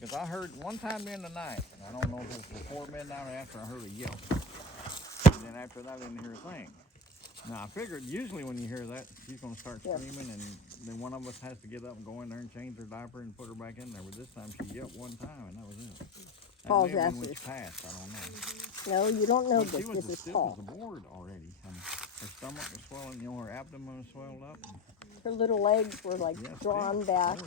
Because I heard one time in the night, and I don't know if it was before midnight or after, I heard a yelp. And then after that, I didn't hear a thing. Now, I figured usually when you hear that, she's going to start screaming, and then one of us has to get up and go in there and change her diaper and put her back in there. But this time she yelped one time, and that was it. That may have been when she passed, I don't know. No, you don't know But this. she was This as is stiff Paul. as a board already. Her stomach was swelling, you know, her abdomen was swelled up. Her little legs were like drawn back.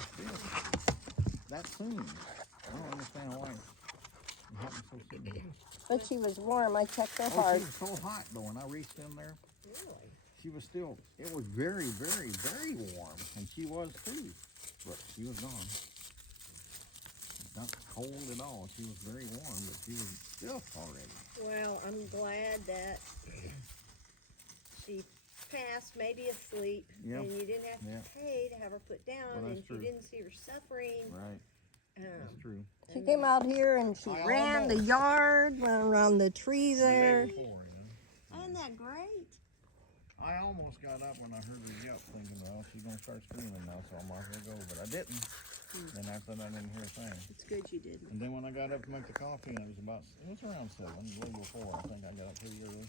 That soon. I don't understand why it happened so soon. But she was warm. I checked her Oh, hard. she was so hot though when I reached in there. Really? She was still, it was very, very, very warm. And she was too. But she was gone. Not cold at all. She was very warm, but she was stiff already. Well, I'm glad that she passed, maybe asleep, and you didn't have to pay to have her put down, and you didn't see her suffering. Right. That's true. She came out here and she ran the yard, went around the tree there. Isn't that great? I almost got up when I heard her yelp, thinking, well, she's going to start screaming now, so I might as well go. But I didn't. And after that, I didn't hear a thing. It's good you didn't. And then when I got up to make the coffee, and it was around 7, a little before, I think I got up pretty early.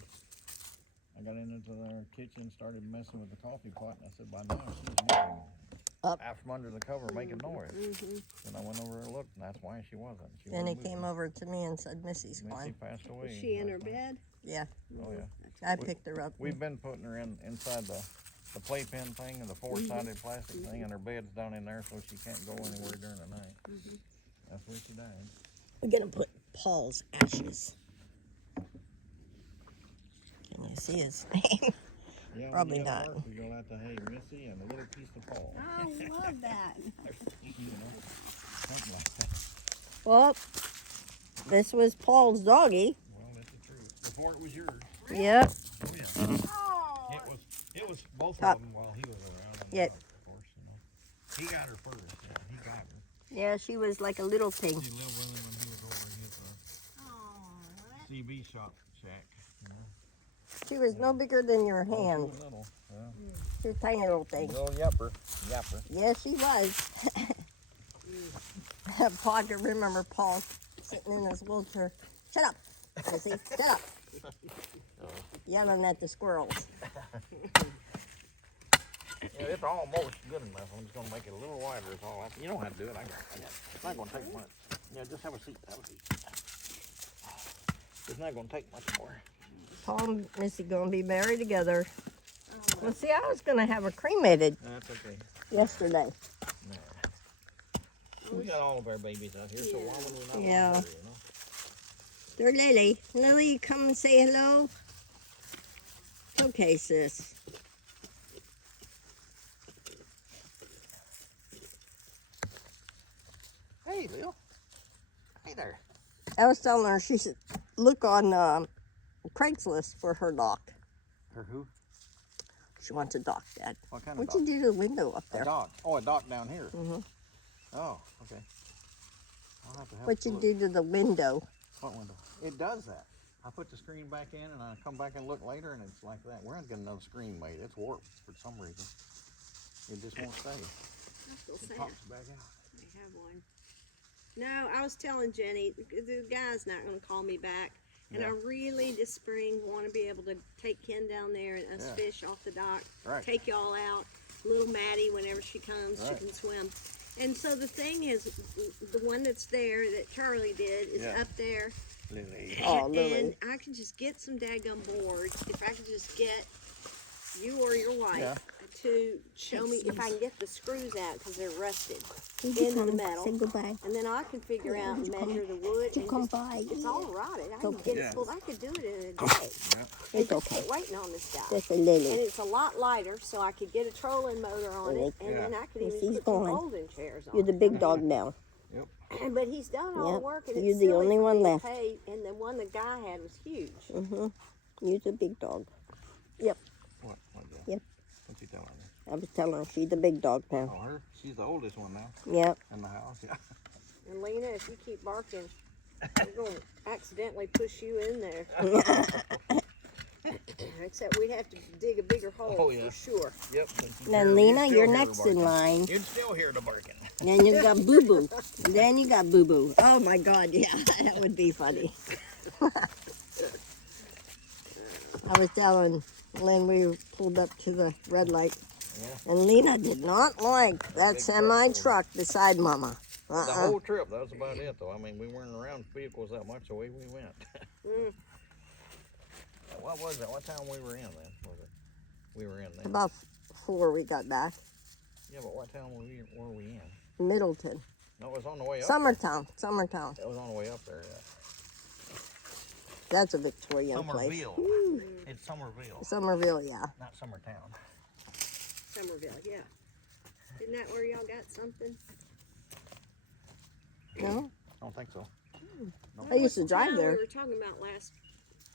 I got into their kitchen, started messing with the coffee pot, and I said, by now she's moving Up out from under the cover, making noise. And I went over and looked, and that's why she wasn't. Then he came over to me and said, Missy's Missy gone. passed away. Was she in her bed? Yeah. Oh, yeah. I picked her up. We've been putting her inside the playpen thing and the four-sided plastic thing, and her bed's down in there so she can't go anywhere during the night. That's where she died. I'm going to put Paul's ashes. Can you see his name? Yeah, Probably not. We go out to, hey, Missy, and a little piece of Paul. I love that. You know, something like that. Well, this was Paul's doggy. Well, that's the truth. Before it was yours. Yep. Oh, yeah. Oh, It was both Top. of them while he was around. And Yep. of course, you know. He got her first. Yeah, he got her. Yeah, she was like a little thing. She lived with him when he was over in his oh, CB shop shack. You know. She was no bigger than your Oh, hand. she was little. Yeah. She was a tiny little thing. Little yapper. Yeah, she was. Paul, I can remember Paul sitting in his wheelchair. Shut up, Missy, shut up. Yelling at the squirrels. Yeah, it's almost good enough. I'm just going to make it a little wider. Is all you don't have to do it. I got it. It's not going to take much. Yeah, just have a seat. It's not going to take much more. Paul and Missy gonna be married together. Well, see, I was gonna have her cremated That's okay. yesterday. Nah. We got all of our babies out here, so why would we not want Yeah. her, you know? There's Lily. Lily, come and say hello. It's okay, sis. Hey, Lil. Hey there. I was telling her she should look on Craigslist for her dock. Her who? She wants a dock, Dad. What kind of What'd dock? you do to the window up A there? dock. Oh, a dock down here. Mm-hmm. Oh, okay. I'll have to have What'd to you look. do to the window? What window? It does that. I put the screen back in and I come back and look later and it's like that. We're not getting another screen made. It's warped for some reason. It just won't stay. still It sad. pops back out. I have one. No, I was telling Jenny, the guy's not going to call me back. And Yeah. I really, this spring, want to be able to take Ken down there and us Yeah. fish off the dock. Right. Take y'all out. Little Maddie, whenever she comes, Right. she can swim. And so the thing is, the one that's there that Charlie did is Yeah. up there. Lily. Oh, Lily. And I could just get some daggum boards. If I could just get you or your wife Yeah. to show me if I can get the screws out because they're rusted Did you into the come metal. say goodbye? And then I can figure out and Did you come- measure the wood. Did you and come just, by? it's all rotted. I can Okay. get Yeah. it pulled. I could do it in a day. Yeah. It's Just okay. quit waiting on this guy. That's a And Lily. it's a lot lighter, so I could get a trolling motor on it, and Yeah. then I could Yes, even he's put some gone. folding chairs on You're the it. big dog now. Yep. But he's done all the Yep. work, and You're it's the silly only for one me to left. pay, and the one the guy had was huge. Mm-hmm. You're the big dog. Yep. What? Deal? Yep. What's he telling me? I was telling her she's the big dog Oh, now. her? She's the oldest one now Yep. in the house. Yeah. And Lena, if you keep barking, we're going to accidentally push you in there. Except we'd have to dig a bigger hole for sure. Yep. Then Lena, you're next in line. You'd still hear the barking. Then you got Boo Boo. Then you got Boo Boo. Oh my God, yeah, that would be funny. I was telling Lynn we pulled up to the red light, and Lena did not like that semi truck beside Mama. The whole trip, that was about it, though. I mean, we weren't around vehicles that much, away we went. What was it? What time we were in then? Was it? We were in then. About 4 we got back. Yeah, but what town were we in? Middleton. No, it was on the way up. Summertown. It was on the way up there, yeah. That's a Victorian place. Somerville. It's Somerville. Somerville, yeah. Not Summertown. Somerville, yeah. Isn't that where y'all got something? No? I don't think so. No. I used to drive there. We were talking about last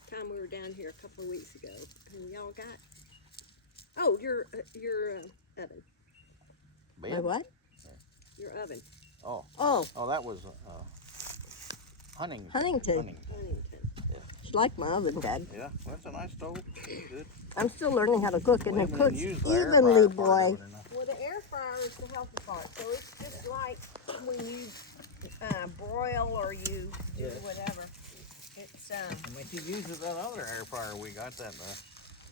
time we were down here a couple of weeks ago, and y'all got. Oh, your oven. My what? Your oven. Oh. Oh, Oh, that was Huntington. Huntington. She liked my oven, Dad. Yeah, well, that's a nice stove. Good. I'm still learning how to cook, and it cooks Use the air evenly, fryer part boy. of it or nothing. Well, the air fryer is the healthy part, so it's just like when you broil or you do whatever. It's I mean, she uses that other air fryer we got, that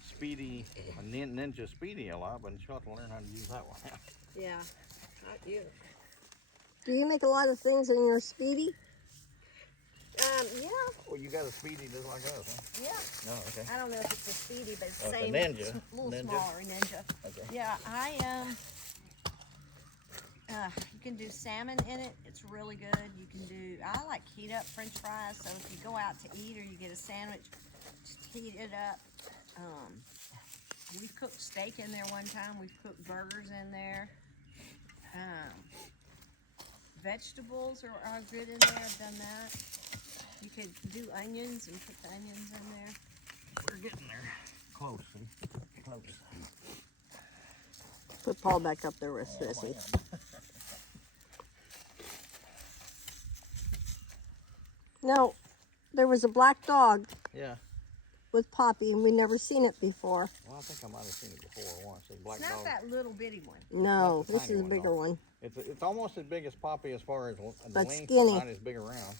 Speedy, Ninja Speedy a lot, but she'll have to learn how to use that one. yeah, not you. Do you make a lot of things in your Speedy? Yeah, Well, you got a Speedy just like us, huh? yeah. No, okay. I don't know if it's a Speedy, but it's the Oh, it's a same. Ninja. It's a little Ninja. smaller Ninja. Okay. Yeah, you can do salmon in it. It's really good. You can do. I like heat up French fries. So if you go out to eat or you get a sandwich, just heat it up. We've cooked steak in there one time. We've cooked burgers in there. Vegetables are good in there. I've done that. You could do onions and put the onions in there. We're getting there. Close, see? Close. Put Paul back up there with Sissy. No, there was a black dog Yeah. with Poppy, and we never seen it before. Well, I think I might have seen it before once. A black It's not dog. that little bitty one. No, Not the this tiny is a one, bigger though. one. It's almost as big as Poppy as far as the But length, skinny. not as big around.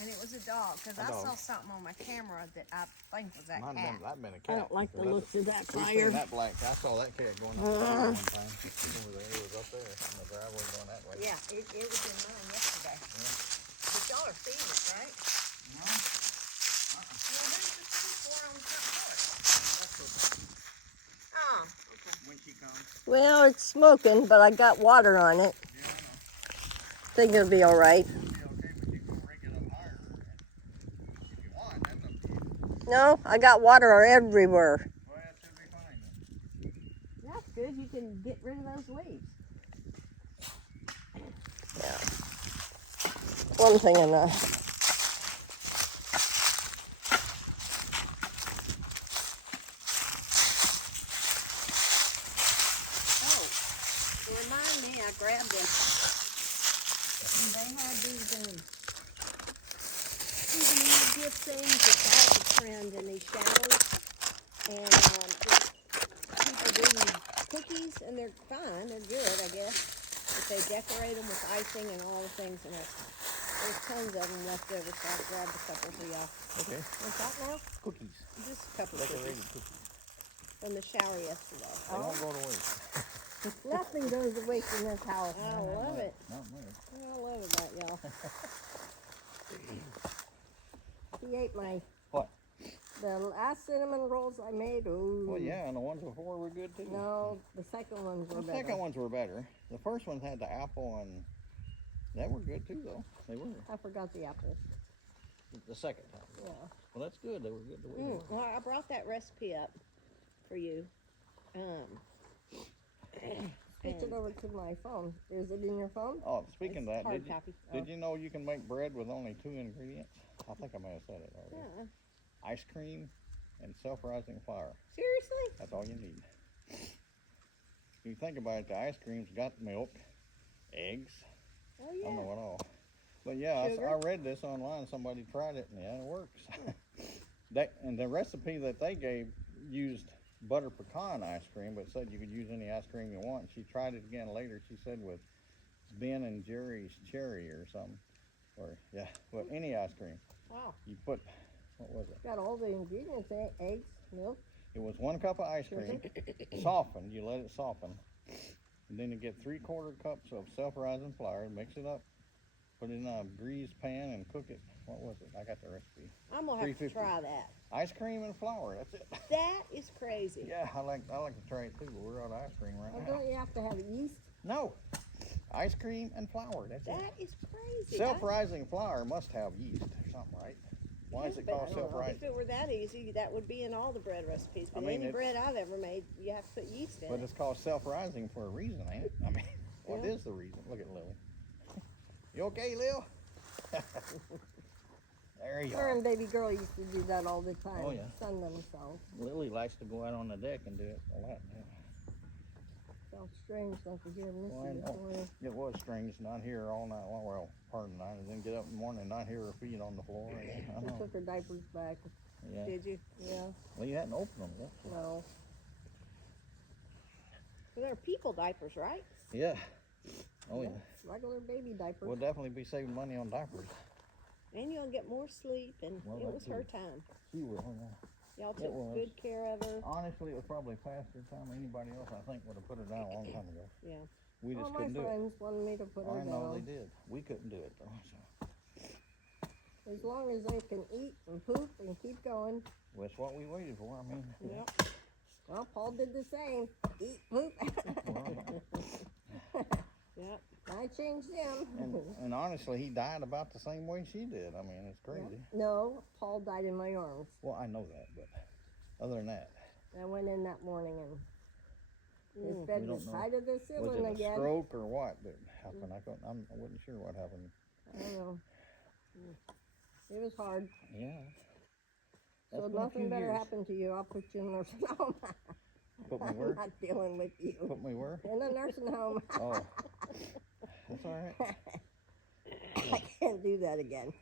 And it was a dog, because I dog. saw something on my camera that I think was that Might cat. have been a I cat. don't like the because looks of that we've seen fire. that black cat. I saw that cat going up the road one time. Over there, it was up there in the driveway going that way. Yeah, it was in mine yesterday. But y'all are feeding, right? No. Well, who's the food for on the front porch? Oh, okay. When she comes. Well, it's smoking, but I got water on it. Yeah, I know. Think it'll be all right. It'll be okay, but you can break it up higher. If you want, that's up to you. No, I got water everywhere. Well, that should be fine. That's good. You can get rid of those leaves. One thing enough. Oh, remind me, I grabbed them. And they had these souvenir gift things. It's all the trend in these showers. And people do these cookies, and they're fine. They're good, I guess. But they decorate them with icing and all the things, and there's tons of them left over, so I grabbed a couple for y'all. Okay. What's that now? Cookies. Just a couple of Decorated cookies cookies. from the shower yesterday. They don't go to waste. Nothing goes to waste in this house. I love it. Not me. I love it about y'all. He ate my What? the last cinnamon rolls I made. Ooh. Well, yeah, and the ones before were good too. No, the second ones were The better. second ones were better. The first ones had the apple, and they were good too, though. They were. I forgot the apple. The second time. Yeah. Well, that's good. They were good. The way they were. Well, I brought that recipe up for you. Switch it over to my phone. Is it in your phone? Oh, speaking of that, hard did you, copy. did you know you can make bread with only 2 ingredients? I think I may have said it already. Yeah. Ice cream and self-rising flour. Seriously? That's all you need. If you think about it, the ice cream's got milk, eggs, Oh, I yeah. don't know what all. But yeah, Sugar? I read this online. Somebody tried it, and yeah, it works. And the recipe that they gave used butter pecan ice cream, but said you could use any ice cream you want. And she tried it again later. She said with Ben and Jerry's cherry or something, or yeah, well, any ice cream. Wow. You put, what was it? Got all the ingredients: eggs, milk. It was 1 cup of ice cream, softened. You let it soften, and then you get 3/4 cups of self-rising flour. Mix it up, put it in a greased pan, and cook it. What was it? I got the recipe. I'm gonna have to 350. try that. Ice cream and flour. That's it. That is crazy. Yeah, I like to try it too, but we're out of ice cream right Well, now. don't you have to have yeast? No, ice cream and flour. That's it. That is crazy. Self-rising flour must have yeast or something, right? Why is it called If self-rising? it were that easy, that would be in all the bread recipes. But I mean, any bread I've ever made, you have to put yeast in But it. it's called self-rising for a reason, ain't it? I mean, what Yeah. is the reason? Look at Lily. You okay, Lil? There you Her are. and baby girl used to do that all the time. Oh, yeah. Sun themselves. Lily likes to go out on the deck and do it a lot. Felt strange not to hear Missy Well, I this know. morning. It was strange not here all night. Well, part of the night, and then get up in the morning and not hear her feet on the floor. I She know. took her diapers back. Yeah. Did you? Yeah, Well, you hadn't opened them yet. So. no. Well, they're people diapers, right? Yeah. Oh yeah. Regular baby diapers. We'll definitely be saving money on diapers. And you'll get more sleep, and Well, it that was too. her time. She will. Yeah. Y'all It took was. good care of her. Honestly, it was probably past her time. Anybody else, I think, would have put her down a long time ago. Yeah. We just All my couldn't do it. friends wanted me to put her I know down. they did. We couldn't do it though. So. As long as they can eat and poop and keep going. Well, that's what we waited for. I mean, Yep. Well, Paul did the same. Eat, poop. Yep. I changed him. and honestly, he died about the same way she did. I mean, it's crazy. No, Paul died in my arms. Well, I know that, but other than that, I went in that morning and his Mm. bed We was don't know. side of the was ceiling it a again. stroke or what that happened? I wasn't sure what happened. I don't know. It was hard. Yeah. So That's been a few nothing better years. happened to you. I'll put you in a nursing home. Put me I'm where? not dealing with you. Put me where? In a nursing home. Oh, that's all right. I can't do that again.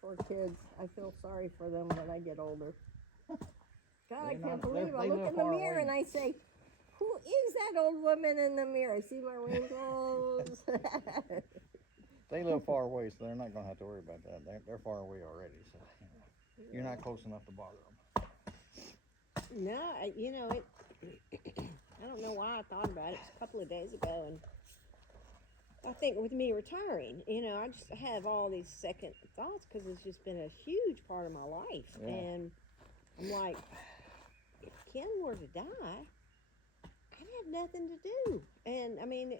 Poor kids. I feel sorry for them when I get older. God, I They're can't not- believe they I look live in the far mirror away. and I say, who is that old woman in the mirror? I see my wrinkles. They live far away, so they're not going to have to worry about that. They're far away already, so you're not close enough to bother them. No, you know it. I don't know why I thought about it. It's a couple of days ago, and I think with me retiring, you know, I just have all these second thoughts because it's just been a huge part of my life, Yeah. and I'm like, if Ken were to die, I'd have nothing to do, and I mean,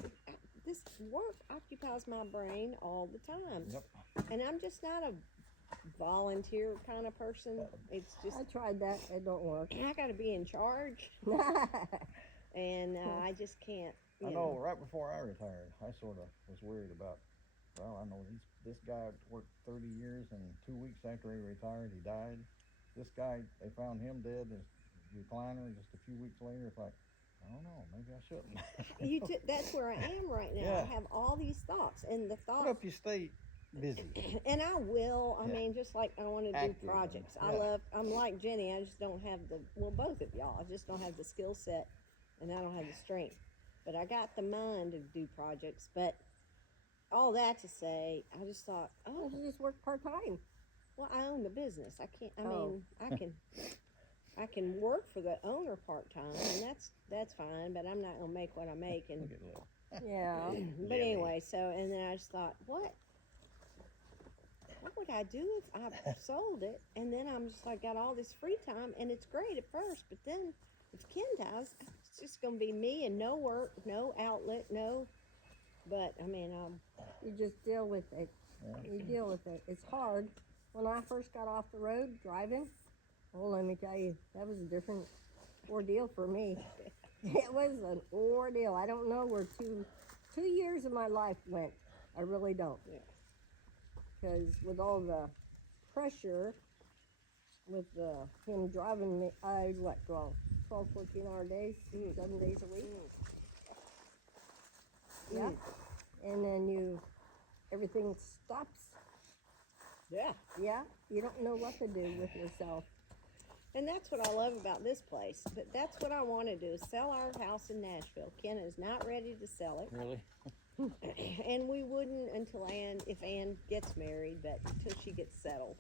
this work occupies my brain all the time, Yep. and I'm just not a volunteer kind of person. It's just I tried that. It don't work. I got to be in charge, and I just can't. I know right before I retired, I sort of was worried about, well, I know this guy worked 30 years, and 2 weeks after he retired, he died. This guy, they found him dead in his recliner just a few weeks later. It's like, I don't know, maybe I shouldn't. That's where I am right now. Yeah. I have all these thoughts, and the What thoughts, if you stay busy? and I will. I Yeah. mean, just like I want to do Active and- projects. yeah. I'm like Jenny. I just don't have the. Well, both of y'all. I just don't have the skill set, and I don't have the strength. But I got the mind to do projects. But all that to say, I just thought, You just work part-time. well, I own the business. I can't. I Oh. mean, I can work for the owner part time, and that's fine. But I'm not gonna make what I make. And Look at Lil. Yeah. but anyway, so and then I just thought, what would I do if I sold it? And then I'm just like got all this free time, and it's great at first, but then if Ken dies, it's just gonna be me and no work, no outlet, no. But I mean, You just deal with it. Yeah. You deal with it. It's hard. When I first got off the road driving, well, let me tell you, that was a different ordeal for me. It was an ordeal. I don't know where two years of my life went. I really don't. Yeah. Because with all the pressure, with him driving me, 12, 14-hour days, 7 days a week. Yeah. And then you everything stops. Yeah. Yeah, you don't know what to do with yourself. And that's what I love about this place. But that's what I want to do, is sell our house in Nashville. Ken is not ready to sell it. Really? And we wouldn't until if Ann gets married, but until she gets settled.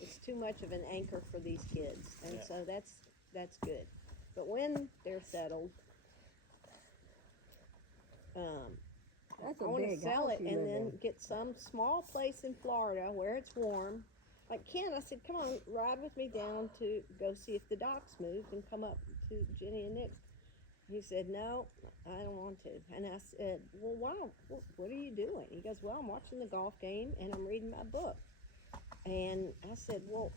It's too much of an anchor for these kids. And Yeah. so that's good. But when they're settled, That's I a want to big sell house it you and live then in. get some small place in Florida where it's warm. Like Ken, I said, come on, ride with me down to go see if the docks moved and come up to Jenny and Nick. He said, no, I don't want to. And I said, well, wow, what are you doing? He goes, well, I'm watching the golf game and I'm reading my book. And I said, well,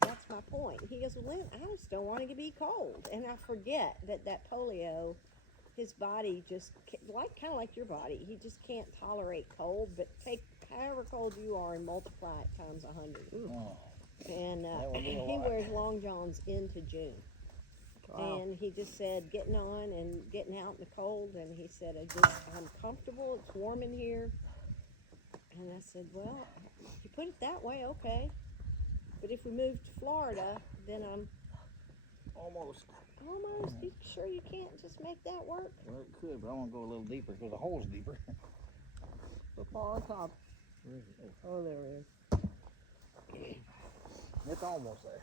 that's my point. He goes, well, Lynn, I just don't want to be cold. And I forget that polio, his body just, kind of like your body, he just can't tolerate cold, but take however cold you are and multiply it times 100. Oh, And that would be a he lot. wears long johns into June. Wow. And he just said getting on and getting out in the cold, and he said, I'm comfortable, it's warm in here. And I said, well, if you put it that way, okay. But if we move to Florida, then I'm almost. you sure you can't just make that work? Well, it could, but I want to go a little deeper because the hole's deeper. Football on top. Where is it? Oh, there it is. It's almost there.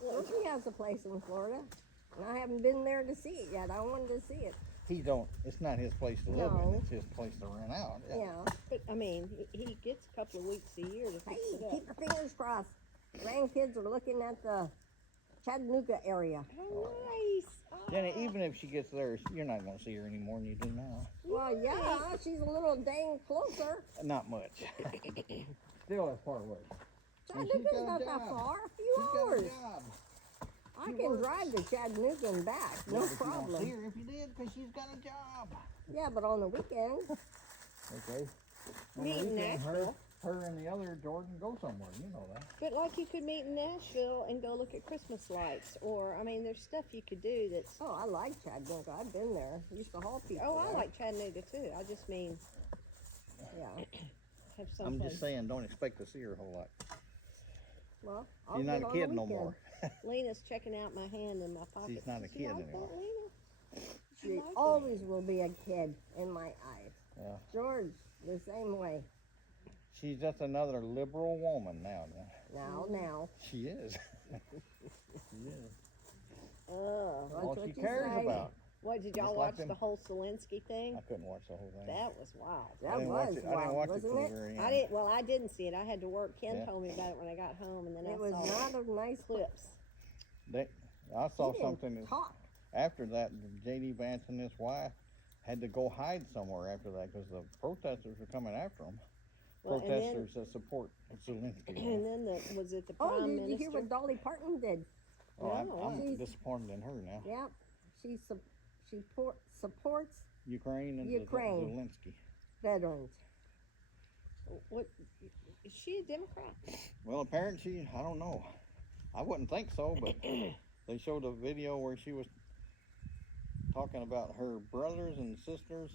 Well, she has a place in Florida, and I haven't been there to see it yet. I wanted to see it. It's not his place to live No. in, it's his place to rent out. Yeah. But I mean, he gets a couple of weeks a year to Hey, fix it up. keep your fingers crossed. Grandkids are looking at the Chattanooga area. Oh, nice. Jenny, even if she gets there, you're not going to see her any more than you do now. Well, yeah, she's a little dang closer. Not much. Still, that's far away. Chattanooga's not that far. A few hours. I can drive to Chattanooga and back, no You don't see problem. her if you did, because she's got a job. Yeah, but on the weekend, Okay. On the Meet in weekend, Nashville. Her and the other Jordan go somewhere. You know that. But like you could meet in Nashville and go look at Christmas lights, or I mean, there's stuff you could do that's. oh, I like Chattanooga. I've been there. Used to haul people. Oh, I there. like Chattanooga too. I just mean Yeah. have I'm someplace. just saying, don't expect to see her a whole lot. Well, I'll She's get not a on the kid no weekend. more. Lena's checking out my hand in my pocket. She's not a Did kid you like anymore. that, Lena? She like that? always will be a kid in my eyes. Yeah. George, the same way. She's just another liberal woman now. Now. She is. She is. Oh, That's All what she you cares say. about. what did y'all Just like watch them. the whole Zelensky thing? I couldn't watch the whole thing. That was wild. I That didn't was watch it. I wild, didn't watch it wasn't till the it? very end. I didn't. Well, I didn't see it. I had to work. Ken Yeah. told me about it when I got home, and then I It was saw not a nice clips. I saw He didn't something that- talk. after that. J.D. Vance and his wife had to go hide somewhere after that because the protesters were coming after them. Well, and then- Protesters that support Zelensky. And then was it the Oh, prime did you minister? hear what Dolly Parton did? Oh, No, I'm she's- disappointed in her now. Yeah, she supports Ukraine and Ukraine. Zelensky. veterans. What? Is she a Democrat? Well, apparently, I don't know. I wouldn't think so, but they showed a video where she was talking about her brothers and sisters.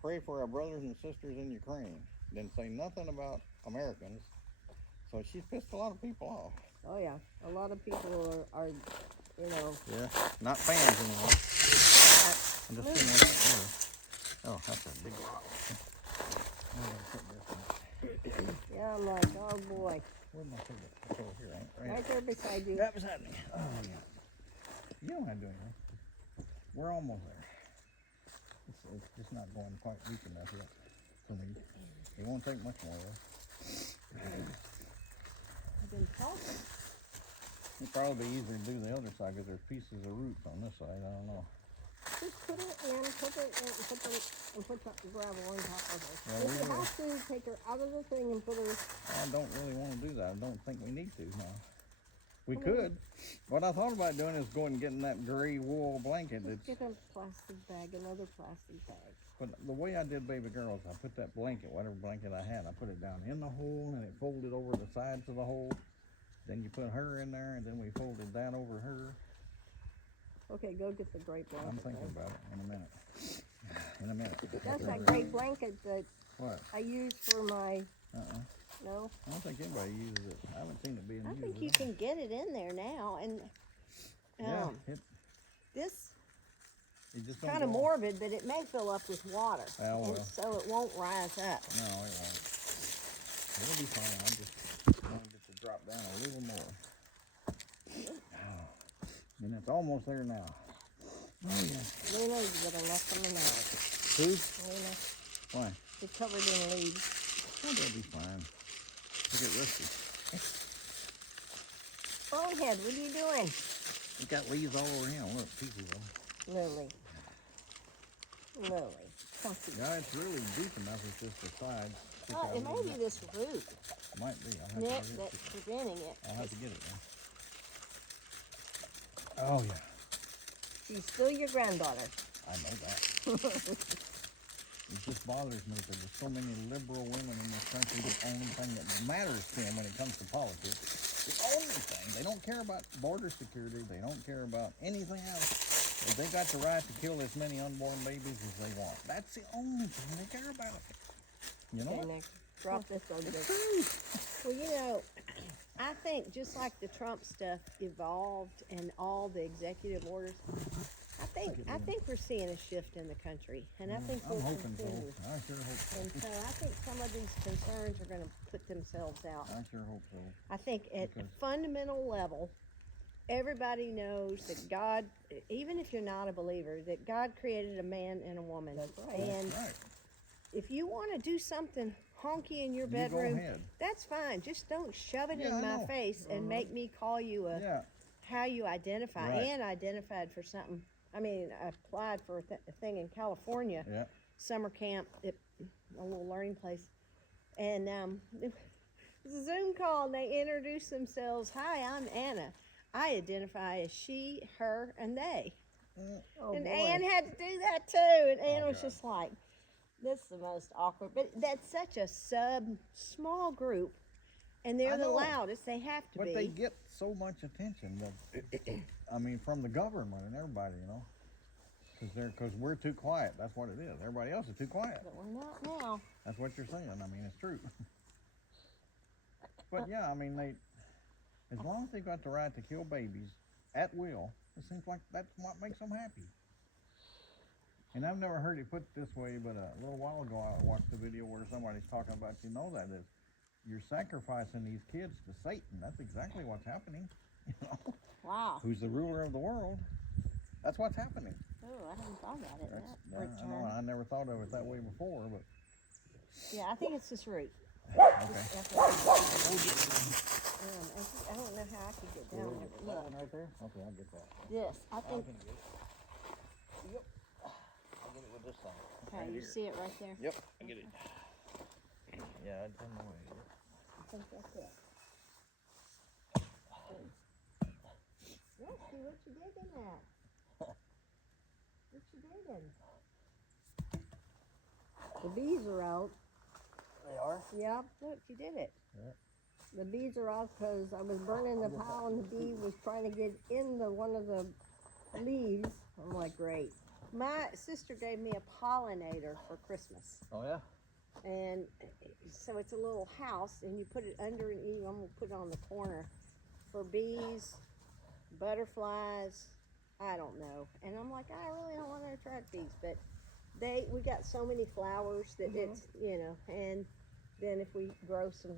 Pray for our brothers and sisters in Ukraine. Didn't say nothing about Americans. So she's pissed a lot of people off. Oh yeah, a lot of people are Yeah, not fans anymore. I'm just seeing what's there. Oh, that's a big rock. yeah, I'm like, oh boy, Where'd my figure? It's over here, ain't it? right there beside you. That was happening. Oh, yeah. You don't have to do anything. We're almost there. It's just not going quite deep enough yet for me. It won't take much more though. I've been talking. It'd probably be easier to do the other side because there's pieces of roots on this side. I don't know. Just put it in, put the gravel on top of her. Yeah, If we you will. have to, take her out of the thing and put her. I don't really want to do that. I don't think we need to now. We could. What I thought about doing is going and getting that gray wool blanket. Just get a plastic bag, another plastic bag. But the way I did baby girls, I put that blanket, whatever blanket I had, I put it down in the hole and it folded over the sides of the hole. Then you put her in there and then we folded that over her. Okay, go get the gray blanket. I'm thinking then. about it in a minute. In a minute. That's that gray blanket that What? I use for my, no? I don't think anybody uses it. I haven't seen it being I used. think you at all. can get it in there now, and Yeah, this it just don't kind of go off. morbid, but it may fill up with water, Oh, well. and so it won't rise up. No, it won't. It'll be fine. I'm just going to get to drop down a little more. And it's almost there now. Oh, yeah. Luna's got enough coming out. Who? Luna, Why? it's covered in leaves. Oh, they'll be fine. Look at Rusty. Bonehead, what are you doing? He got leaves all over him. Look, pieces of them. Lily. Lily. Come see. Yeah, it's really deep enough. It's just the sides. It may be this root, Might be. I'll have Nick, to get that's it. preventing it. I'll have to get it now. Oh, yeah. She's still your granddaughter. I know that. It just bothers me that there's so many liberal women in this country. The only thing that matters to them when it comes to politics, the only thing, they don't care about border security. They don't care about anything else. But they got the right to kill as many unborn babies as they want. That's the only thing they care about. You know? Okay, Nick, drop this subject. It's true. Well, you know, I think just like the Trump stuff evolved and all the executive orders, I think we're seeing a shift in the country, and I think I'm we'll hoping so. continue. I sure hope so. And so I think some of these concerns are going to put themselves out. I sure hope so. I think at a Because- fundamental level, everybody knows that God, even if you're not a believer, that God created a man and a woman. That's right. And That's right. if you want to do something honky in your You go bedroom, ahead. that's fine. Just don't shove it Yeah, in I my know. face and make me call you Yeah. how you identify. Right. And identified for something. I mean, I applied for a thing in California, Yeah. summer camp at a little learning place, and it was a Zoom call, and they introduced themselves. Hi, I'm Anna. I identify as she, her, and they. Oh, And boy. Ann had to do that too, and Ann was God. just like, "This is the most awkward." But that's such a small group, and they're I the know. loudest. They have to But be. they get so much attention that, I mean, from the government and everybody, you know, because we're too quiet. That's what it is. Everybody else is too quiet. But we're not now. That's what you're saying. I mean, it's true. But yeah, I mean, as long as they've got the right to kill babies at will, it seems like that's what makes them happy. And I've never heard it put this way, but a little while ago I watched a video where somebody's talking about, you know, that is, you're sacrificing these kids to Satan. That's exactly what's happening. You know, Wow. who's the ruler of the world? That's what's happening. Oh, I hadn't thought about it. I know, I never thought of it that way before, but Yeah, I think it's this root. okay. That's what I don't know how I could get down there. But look, right there? Okay, I'll get that. this. I think. Yep. I'll get it with this thing. Okay, you see it right there. Yep, I get it. Yeah, it's in the way. I think that's it. Let's see what you digging at. What you digging? The bees are out. They are? Yep. Look, you did it. The bees are out because I was burning the pile and the bee was trying to get in one of the leaves. I'm like, great. My sister gave me a pollinator for Christmas. Oh, yeah? And so it's a little house, and you put it under an eave. I'm going to put it on the corner for bees, butterflies, I don't know. And I'm like, I really don't want to attract these, but we got so many flowers that it's, you know, and then if we grow some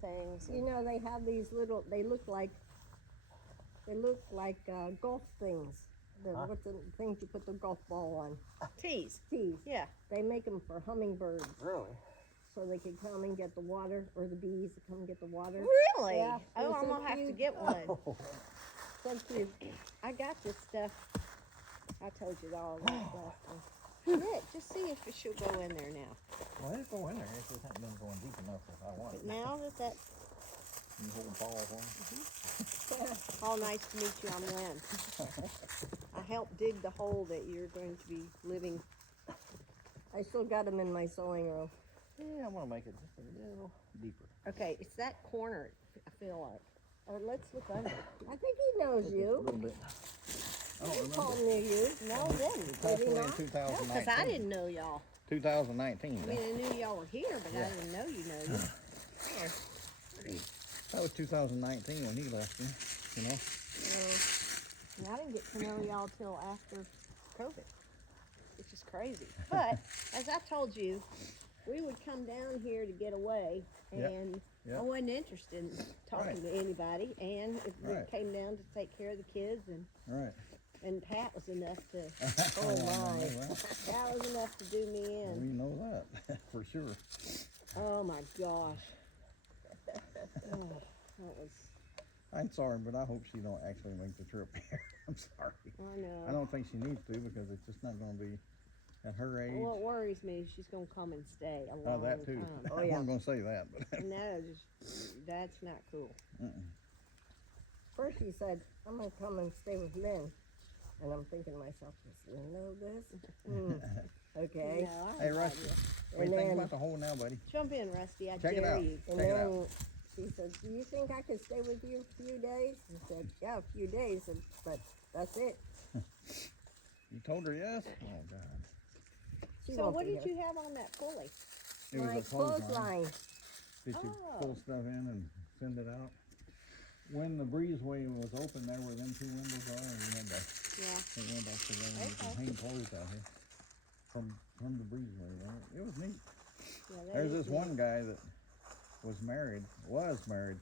things. You know, they have these little, they look like golf things. What's the things you put the golf ball on? Teas. Tees. Yeah. They make them for hummingbirds. Really? So they can come and get the water, or the bees to come and get the water. Really? Yeah, Oh, they're I'm so going to have to cute. get one. So cute. I got this stuff. I told you all that last time. Nick, just see if she'll go in there now. Well, it'll go in there. It just hasn't been going deep enough if I want But it. now that You hold Paul for me? all nice to meet you, I'm Lynn. I helped dig the hole that you're going to be living. I still got them in my sewing room. Yeah, I'm going to make it just a little deeper. Okay, it's that corner, I feel like. Or let's look under. I think he knows A you. little bit. I don't Paul remember. knew you. No, it didn't. Did he Possibly in not? No, 2019. because I didn't know y'all. 2019. I mean, I knew y'all were here, but I didn't know you know. That was 2019 when he left me, you know. And I didn't get to know y'all till after COVID, which is crazy. But as I told you, we would come down here to get away, and I wasn't interested in talking to anybody. And if it came down to take care of the kids, and Pat was enough to. Oh my! That was enough to do me in. We know that for sure. Oh my gosh. Oh, that was. I'm sorry, but I hope she don't actually make the trip here. I'm sorry. I know. I don't think she needs to because it's just not going to be at her age. What worries me is she's gonna come and stay a long That too. time. Oh, I yeah. wasn't going to say that, but. And that's not cool. First she said, I'm gonna come and stay with Lynn. And I'm thinking to myself, does Lynn know this? Okay. No, I Hey, invite Rusty, you. what do you think then- about the hole now, buddy? Jump in, Rusty. I Check it dare out. you. And Check it then out. she said, do you think I could stay with you a few days? I said, yeah, a few days, but that's it. You told her yes? Oh, God. She So won't what be did here. you have on that pulley? It was My a clothesline. clothesline. Did you Oh. pull stuff in and send it out? When the breezeway was open, there were them two windows are, and we had the Yeah. windows so that you can Okay. hang clothes out here from the breezeway. Right? It was neat. Yeah, that There's is this neat. one guy that was married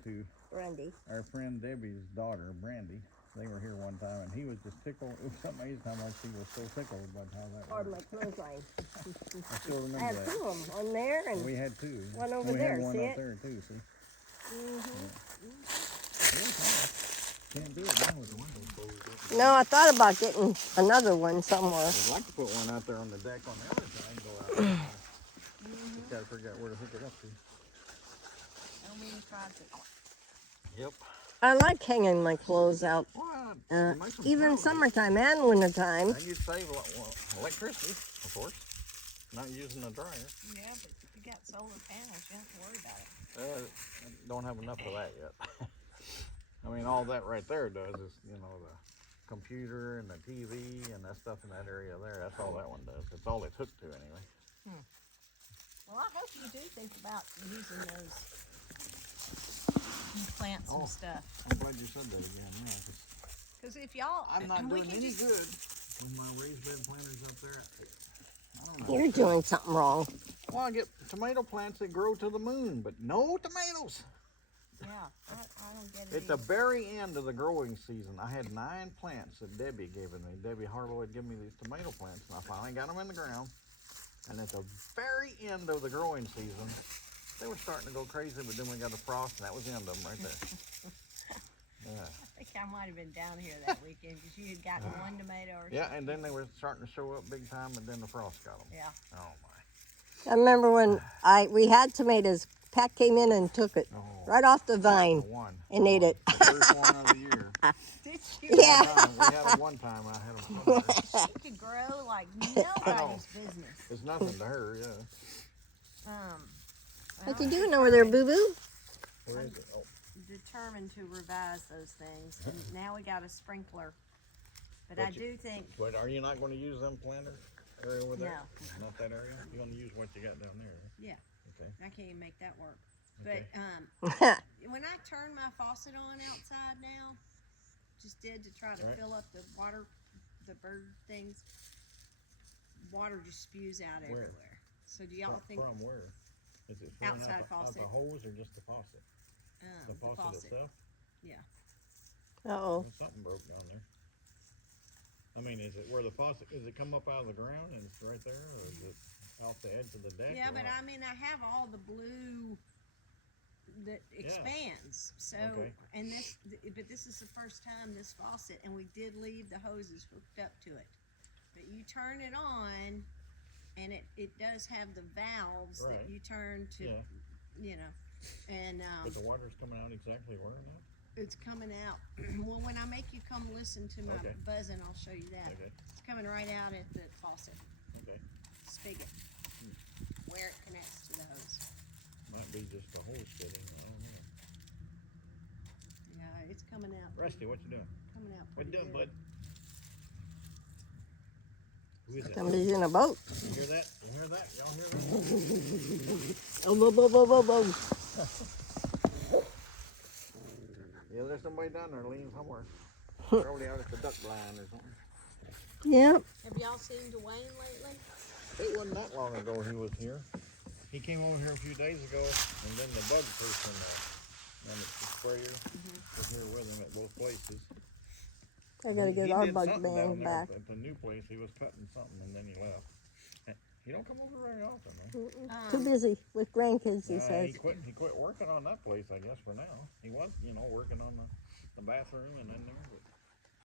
to Brandy. our friend Debbie's daughter, Brandy. They were here one time, and he was just tickled. It was amazing how much he was so tickled about how that Or worked. my clothesline. I still I remember had that. two of them on there and We had two. one over we there, had one see up it? there too, see? Mm-hmm. It was nice. Can't do it now with the windows closed. No, I thought about getting another one somewhere. I'd like to put one out there on the deck on the other side and go out there. Just gotta figure out where to hook it up to. No mean project. Yep. I like hanging my clothes out, What? even summertime and wintertime. And you'd save electricity, of course. Not using a dryer. Yeah, but if you got solar panels, you don't have to worry about it. Don't have enough of that yet. I mean, all that right there does is, you know, the computer and the TV and that stuff in that area there. That's all that one does. It's all it's hooked to anyway. Well, I hope you do think about using those. You plant some stuff. I'm glad you said that again. Yeah, 'cause Because if y'all, I'm not we doing can any just, good with my raised bed planters up there. I don't know. You're doing something wrong. Well, I get tomato plants that grow to the moon, but no tomatoes. yeah, I don't get it. At the either. very end of the growing season, I had 9 plants that Debbie gave me. Debbie Harlow had given me these tomato plants, and I finally got them in the ground. And at the very end of the growing season, they were starting to go crazy, but then we got a frost, and that was the end of them right there. Yeah. I think I might have been down here that weekend because you had gotten one tomato or Yeah, and then they were starting to show up big time, and then the frost got them. Yeah. Oh my. I remember when we had tomatoes. Pat came in and took it Oh, right off the vine one. and ate it. The first one of the year. Did you? Yeah. We had them one time, and I had them somewhere. She could grow like nobody's business. It's nothing to her, yeah. What you doing over there, Boo Boo? Where is it? Oh, Determined to revise those things, and now we got a sprinkler. But I But you- do think but are you not going to use them planters area over there? No. Not that area? You're going to use what you got down there? Yeah. Okay. I can't even make that work. Okay. But when I turn my faucet on outside now, just did to try to Right. fill up the water, the bird things, water just spews out Where? everywhere. So do y'all think From where? Is it flowing Outside out faucet. the hose or just the faucet? The faucet itself? Yeah. Uh-oh. There's something broke down there. I mean, is it where the faucet, is it come up out of the ground and it's right there, or is it off the edge of the deck? Yeah, or but what? I mean, I have all the blue that expands. So, Okay. and but this is the first time this faucet, and we did leave the hoses hooked up to it. But you turn it on, and it does have the valves that Right. you turn to, Yeah. you know, and But the water's coming out exactly where now? it's coming out. Well, when I make you come listen to my Okay. buzzing, I'll show you that. Okay, It's coming right out at the faucet okay. spigot, where it connects to the hose. Might be just a hose fitting, I don't know. Yeah, it's coming out. Rusty, what you doing? Coming out What pretty you doing, good. bud? Who is that? Somebody's in a boat. You hear that? You hear that? Y'all hear that? Oh, whoa, whoa, whoa, whoa, whoa. Yeah, there's somebody down there leaning somewhere. Probably out at the duck blind or something. Yeah. Have y'all seen Dwayne lately? It wasn't that long ago he was here. He came over here a few days ago, and then the bug person, and the sprayer, was here with him at both places. I gotta get He our did bug something down band there back. At the new place, he was cutting something, and then he left. He don't come over very often, though. Too busy with grandkids, he says. He quit working on that place, I guess, for now. He was, working on the bathroom and in there, but